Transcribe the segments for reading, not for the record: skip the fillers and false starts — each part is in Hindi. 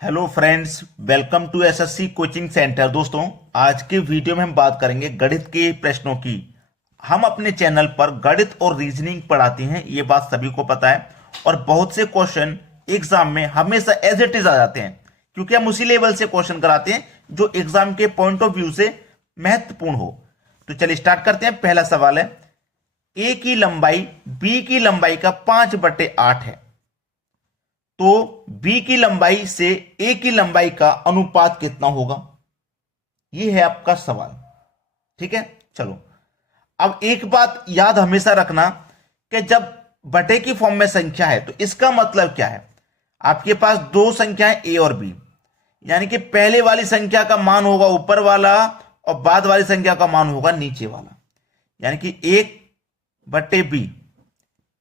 Hello friends, welcome to SSC coaching centre. दोस्तों, आज के वीडियो में हम बात करेंगे गणित के प्रश्नों की। हम अपने चैनल पर गणित और रीजनिंग पढ़ाते हैं, ये बात सभी को पता है। और बहुत से क्वेश्चन एग्जाम में हमेशा एज इट इज आ जाते हैं, क्योंकि हम उसी लेवल से क्वेश्चन कराते हैं जो एग्जाम के पॉइंट ऑफ व्यू से महत्वपूर्ण हो। तो चलिए स्टार्ट करते हैं। पहला सवाल है, ए की लंबाई बी की लंबाई का 5/8 है, तो बी की लंबाई से ए की लंबाई का अनुपात कितना होगा? यह है आपका सवाल। ठीक है, चलो अब एक बात याद हमेशा रखना कि जब बटे की फॉर्म में संख्या है तो इसका मतलब क्या है? आपके पास दो संख्याएं ए और बी, यानी कि पहले वाली संख्या का मान होगा ऊपर वाला और बाद वाली संख्या का मान होगा नीचे वाला, यानी कि 1/b,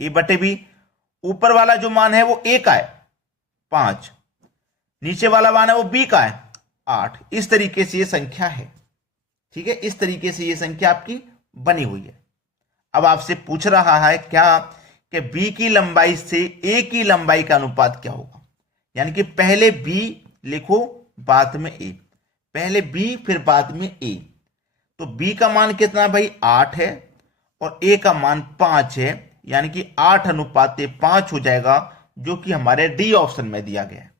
a/b। ऊपर वाला जो मान है वो ए का है 5, नीचे वाला मान है वो बी का है 8। इस तरीके से ये संख्या है। ठीक है, इस तरीके से ये संख्या आपकी बनी हुई है। अब आपसे पूछ रहा है क्या कि बी की लंबाई से ए की लंबाई का अनुपात क्या होगा, यानी कि पहले बी लिखो बाद में ए, पहले बी फिर बाद में ए। तो बी का मान कितना है भाई? 8 है और ए का मान 5 है, यानी कि 8:5 हो जाएगा, जो कि हमारे डी ऑप्शन में दिया गया है।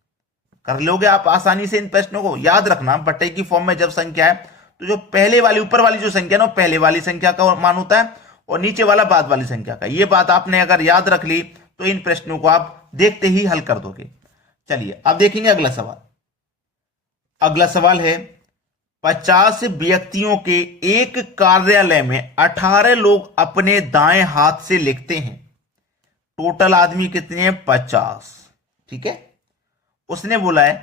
कर लोगे आप आसानी से इन प्रश्नों को। याद रखना, बटे की फॉर्म में जब संख्या है तो जो पहले वाली ऊपर वाली जो संख्या है ना, पहले वाली संख्या का मान होता है और नीचे वाला बाद वाली संख्या का। ये बात आपने अगर याद रख ली तो इन प्रश्नों को आप देखते ही हल कर दोगे। चलिए अब देखेंगे अगला सवाल। अगला सवाल है, 50 व्यक्तियों के एक कार्यालय में 18 लोग अपने दाएं हाथ से लिखते हैं। टोटल आदमी कितने हैं? 50। ठीक है, उसने बोला है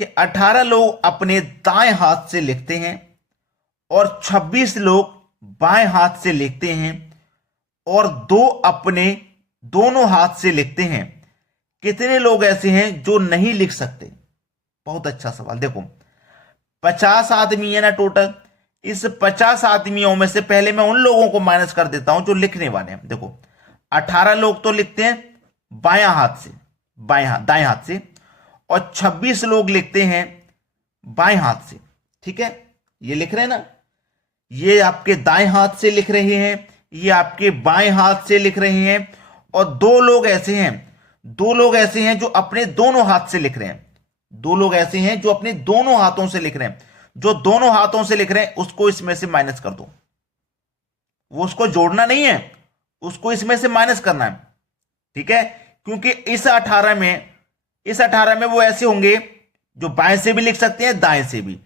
कि 18 लोग अपने दाएं हाथ से लिखते हैं और 26 लोग बाएं हाथ से लिखते हैं और 2 अपने दोनों हाथ से लिखते हैं। कितने लोग ऐसे हैं जो नहीं लिख सकते? बहुत अच्छा सवाल। देखो 50 आदमी है ना टोटल। इस 50 आदमियों में से पहले मैं उन लोगों को माइनस कर देता हूं जो लिखने वाले हैं। देखो 18 लोग तो लिखते हैं बायां हाथ से, दाएं हाथ से, और 26 लोग लिखते हैं बाएं हाथ से। ठीक है, ये लिख रहे हैं ना, ये आपके दाएं हाथ से लिख रहे हैं, ये आपके बाएं हाथ से लिख रहे हैं। और दो लोग ऐसे हैं जो अपने दोनों हाथ से लिख रहे हैं। 2 लोग ऐसे हैं जो अपने दोनों हाथों से लिख रहे हैं। जो दोनों हाथों से लिख रहे हैं उसको इसमें से माइनस कर दो। वो उसको जोड़ना नहीं है, उसको इसमें से माइनस करना है। ठीक है, क्योंकि इस 18 में वो ऐसे होंगे जो बाएं से भी लिख सकते हैं दाएं से भी,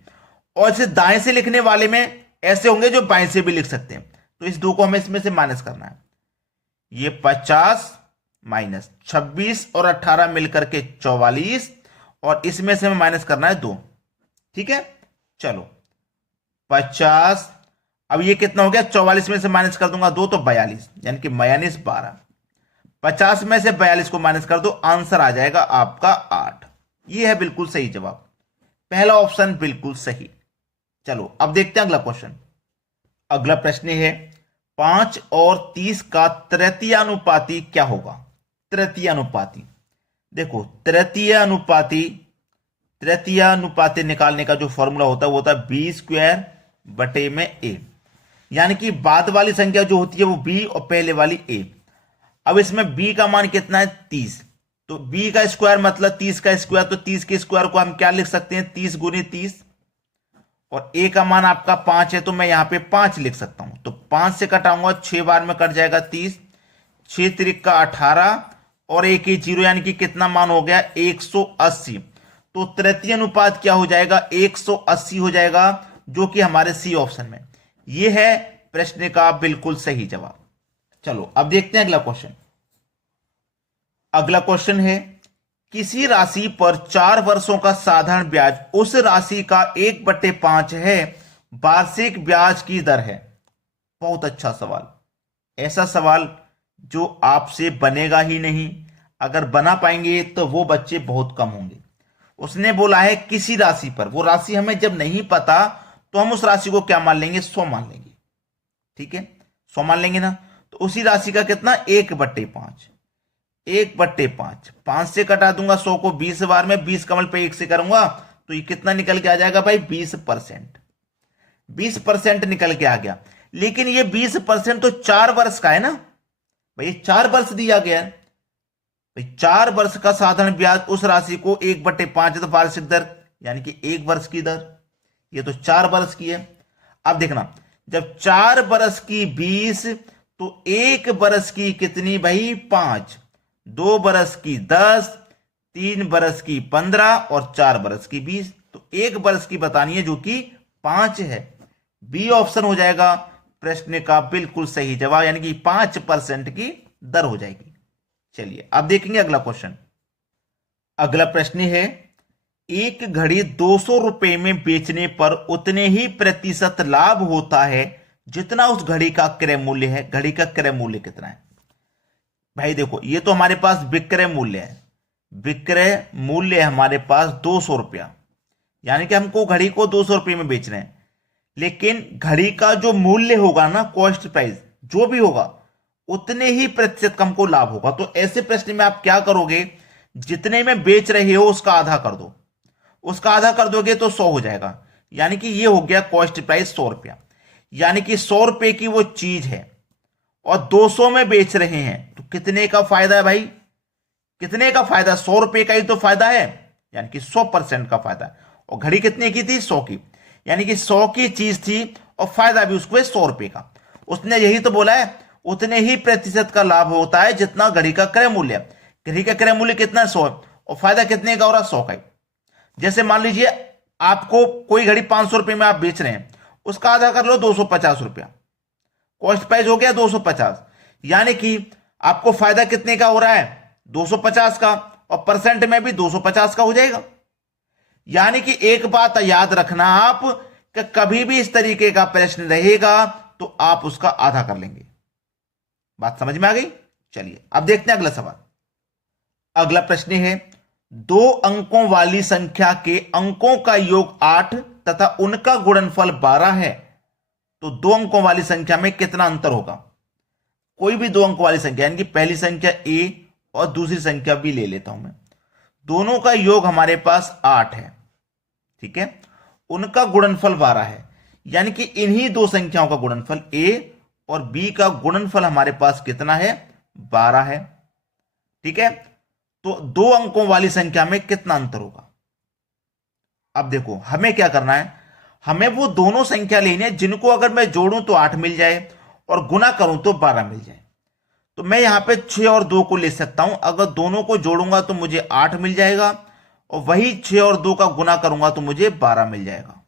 और इसे दाएं से लिखने वाले में ऐसे होंगे जो बाएं से भी लिख सकते हैं। तो इस 2 को हमें इसमें से माइनस करना है। ये 50 माइनस 26 और 18 मिलकर के 44, और इसमें से हमें माइनस करना है 2। ठीक है, चलो 50, अब ये कितना हो गया? 44 में से माइनस कर दूंगा 2 तो 42, यानी कि -12। 50 में से 42 को माइनस कर दो, आंसर आ जाएगा आपका 8। ये है बिल्कुल सही जवाब, पहला ऑप्शन बिल्कुल सही। चलो अब देखते हैं अगला क्वेश्चन। अगला प्रश्न है, 5 और 30 का तृतीयानुपाती क्या होगा? तृतीयानुपाती, देखो तृतीयानुपाती निकालने का जो फॉर्मूला होता है वो होता है b²/a, यानी कि बाद वाली संख्या जो होती है वो b और पहले वाली a। अब इसमें b का मान कितना है? 30, तो b का स्क्वायर मतलब 30 का स्क्वायर, तो 30 के स्क्वायर को हम क्या लिख सकते हैं? 30 × 30। और a का मान आपका 5 है, तो मैं यहां पे 5 लिख सकता हूं। तो 5 से कटाऊंगा 6 बार में कट जाएगा 30, 6 त्रिक का 18 और 1 0, यानी कि कितना मान हो गया? 180। तो तृतीय अनुपात क्या हो जाएगा? 180 हो जाएगा, जो कि हमारे सी ऑप्शन में। यह है प्रश्न का बिल्कुल सही जवाब। चलो अब देखते हैं अगला क्वेश्चन। अगला क्वेश्चन है, किसी राशि पर 4 वर्षों का साधारण ब्याज उस राशि का 1/5 है, वार्षिक ब्याज की दर है। बहुत अच्छा सवाल, ऐसा सवाल जो आपसे बनेगा ही नहीं। अगर बना पाएंगे तो वो बच्चे बहुत कम होंगे। उसने बोला है किसी राशि पर, वो राशि हमें जब नहीं पता तो हम उस राशि को क्या मान लेंगे? 100 मान लेंगे। ठीक है, 100 मान लेंगे ना, तो उसी राशि का कितना? 1/5। 1/5, 5 से कटा दूंगा 100 को 20 बार में, 20 कमल पे 1 से करूंगा तो ये कितना निकल के आ जाएगा भाई? 20%। 20% निकल के आ गया। लेकिन ये 20% तो 4 वर्ष का है ना भाई, 4 वर्ष दिया गया है भाई। 4 वर्ष का साधारण ब्याज, उस राशि को 1/5 तो वार्षिक दर यानी कि 1 वर्ष की दर, ये तो 4 वर्ष की है। अब देखना, जब 4 वर्ष की 20 तो 1 वर्ष की कितनी भाई? 5, 2 वर्ष की 10, 3 वर्ष की 15 और 4 वर्ष की 20। तो 1 वर्ष की बतानी है जो कि 5 है। बी ऑप्शन हो जाएगा प्रश्न का बिल्कुल सही जवाब, यानी कि 5% की दर हो जाएगी। चलिए अब देखेंगे अगला क्वेश्चन। अगला प्रश्न है, एक घड़ी 200 रुपए में बेचने पर उतने ही प्रतिशत लाभ होता है जितना उस घड़ी का क्रय मूल्य है। घड़ी का क्रय मूल्य कितना है भाई? देखो, ये तो हमारे पास विक्रय मूल्य है। विक्रय मूल्य है हमारे पास 200 रुपया, यानी कि हमको घड़ी को 200 रुपये में बेच रहे हैं। लेकिन घड़ी का जो मूल्य होगा ना, कॉस्ट प्राइस जो भी होगा, उतने ही प्रतिशत हमको लाभ होगा। तो ऐसे प्रश्न में आप क्या करोगे? जितने में बेच रहे हो उसका आधा कर दो, उसका आधा कर दोगे तो 100 हो जाएगा, यानी कि ये हो गया कॉस्ट प्राइस 100 रुपया। यानी कि 100 रुपए की वो चीज है और 200 में बेच रहे हैं, तो कितने का फायदा है भाई? कितने का फायदा? 100 रुपए का ही तो फायदा है, यानी कि 100% का फायदा। और घड़ी कितने की थी? 100 की, यानी कि 100 की चीज थी और फायदा भी उसको 100 रुपए का। उसने यही तो बोला है, उतने ही प्रतिशत का लाभ होता है जितना घड़ी का क्रय मूल्य है। घड़ी का क्रय मूल्य कितना? 100 है, और फायदा कितने का हो रहा? 100 का ही। जैसे मान लीजिए आपको कोई घड़ी 500 रुपए में आप बेच रहे हैं, उसका आधा कर लो 250 रुपया, कॉस्ट प्राइस हो गया 250, यानी कि आपको फायदा कितने का हो रहा है? 250 का, और परसेंट में भी 250 का हो जाएगा। यानी कि एक बात याद रखना आप, कि कभी भी इस तरीके का प्रश्न रहेगा तो आप उसका आधा कर लेंगे। बात समझ में आ गई? चलिए अब देखते हैं अगला सवाल। अगला प्रश्न है, 2 अंकों वाली संख्या के अंकों का योग 8 तथा उनका गुणनफल 12 है, तो 2 अंकों वाली संख्या में कितना अंतर होगा? कोई भी 2 अंकों वाली संख्या, यानी कि पहली संख्या a और दूसरी संख्या b ले लेता हूं मैं। दोनों का योग हमारे पास 8 है, ठीक है, उनका गुणनफल 12 है, यानी कि इन्हीं 2 संख्याओं का गुणनफल a और b का गुणनफल हमारे पास कितना है? 12 है, ठीक है। तो 2 अंकों वाली संख्या में कितना अंतर होगा? अब देखो, हमें क्या करना है, हमें वो दोनों संख्या लेनी है जिनको अगर मैं जोड़ूं तो 8 मिल जाए और गुना करूं तो 12 मिल जाए। तो मैं यहां पे 6 और 2 को ले सकता हूं, अगर दोनों को जोड़ूंगा तो मुझे 8 मिल जाएगा, और वही 6 और 2 का गुना करूंगा तो मुझे 12 मिल जाएगा।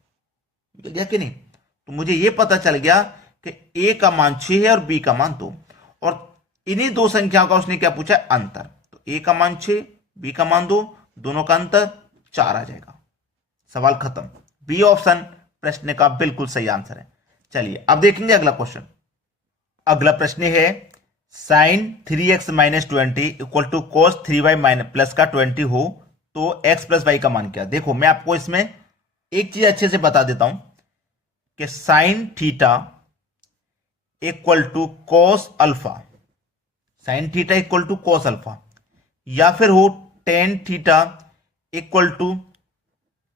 मिल गया कि नहीं? तो मुझे यह पता चल गया कि a का मान 6 है और b का मान 2, और इन्हीं 2 संख्याओं का उसने क्या पूछा? अंतर। तो a का मान 6, b का मान 2, दोनों का अंतर 4 आ जाएगा। सवाल खत्म। बी ऑप्शन प्रश्न का बिल्कुल सही आंसर है। चलिए अब देखेंगे अगला क्वेश्चन। अगला प्रश्न है, sine 3x minus 20 equal to cos 3y minus plus का 20 हो तो x प्लस वाई का मान क्या? देखो, मैं आपको इसमें एक चीज अच्छे से बता देता हूं कि sine theta equal to cos alpha, sine theta equal to cos alpha, या फिर हो tan theta equal to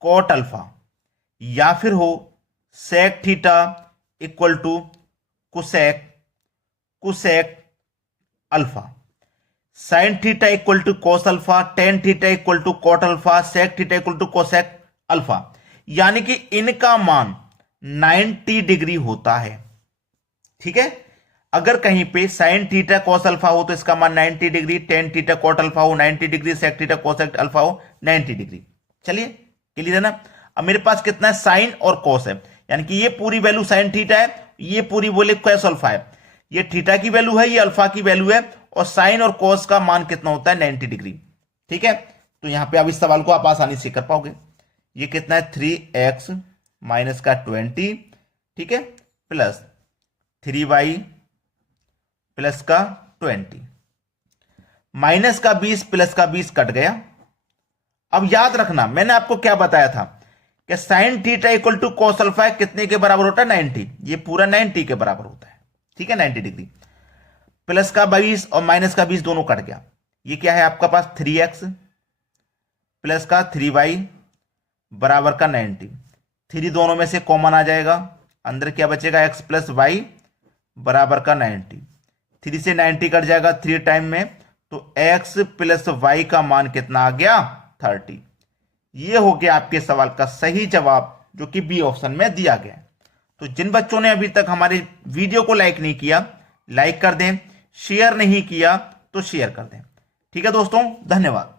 cot alpha, या फिर हो sec theta equal to cosec alpha. Sine theta equal to cos alpha, tan theta equal to cot alpha, sec theta equal to cosec alpha, यानी कि इनका मान 90 डिग्री होता है, ठीक है। अगर कहीं पे साइन थीटा कॉस अल्फा हो तो इसका मान 90 degree, tan theta cot alpha हो 90 degree, sec theta cosec alpha हो 90 डिग्री। चलिए क्लियर है ना? अब मेरे पास कितना है? साइन और कॉस है, यानी कि ये पूरी वैल्यू साइन थीटा है, ये पूरी बोले कॉस अल्फा है, ये थीटा की वैल्यू है, ये अल्फा की वैल्यू है, और साइन और कॉस का मान कितना होता है? 90 डिग्री, ठीक है। तो यहां पे अब इस सवाल को आप आसानी से कर पाओगे। ये कितना है? 3x माइनस का 20, ठीक है, प्लस 3y प्लस का 20, माइनस का 20 प्लस का 20 कट गया। अब याद रखना, मैंने आपको क्या बताया था कि sine theta equal to cos alpha कितने के बराबर होता है? 90, ये पूरा 90 के बराबर होता है, ठीक है, 90 डिग्री। प्लस का 22 और माइनस का 20 दोनों कट गया, ये क्या है आपका पास 3x प्लस का 3y बराबर का 90। 3 दोनों में से कॉमन आ जाएगा, अंदर क्या बचेगा x प्लस वाई बराबर का 90। 3 से 90 कट जाएगा 3 टाइम में, तो x प्लस वाई का मान कितना आ गया 30। ये हो गया आपके सवाल का सही जवाब जो कि बी ऑप्शन में दिया गया। तो जिन बच्चों ने अभी तक हमारे वीडियो को लाइक नहीं किया, लाइक कर दें, शेयर नहीं किया तो शेयर कर दें। ठीक है दोस्तों, धन्यवाद।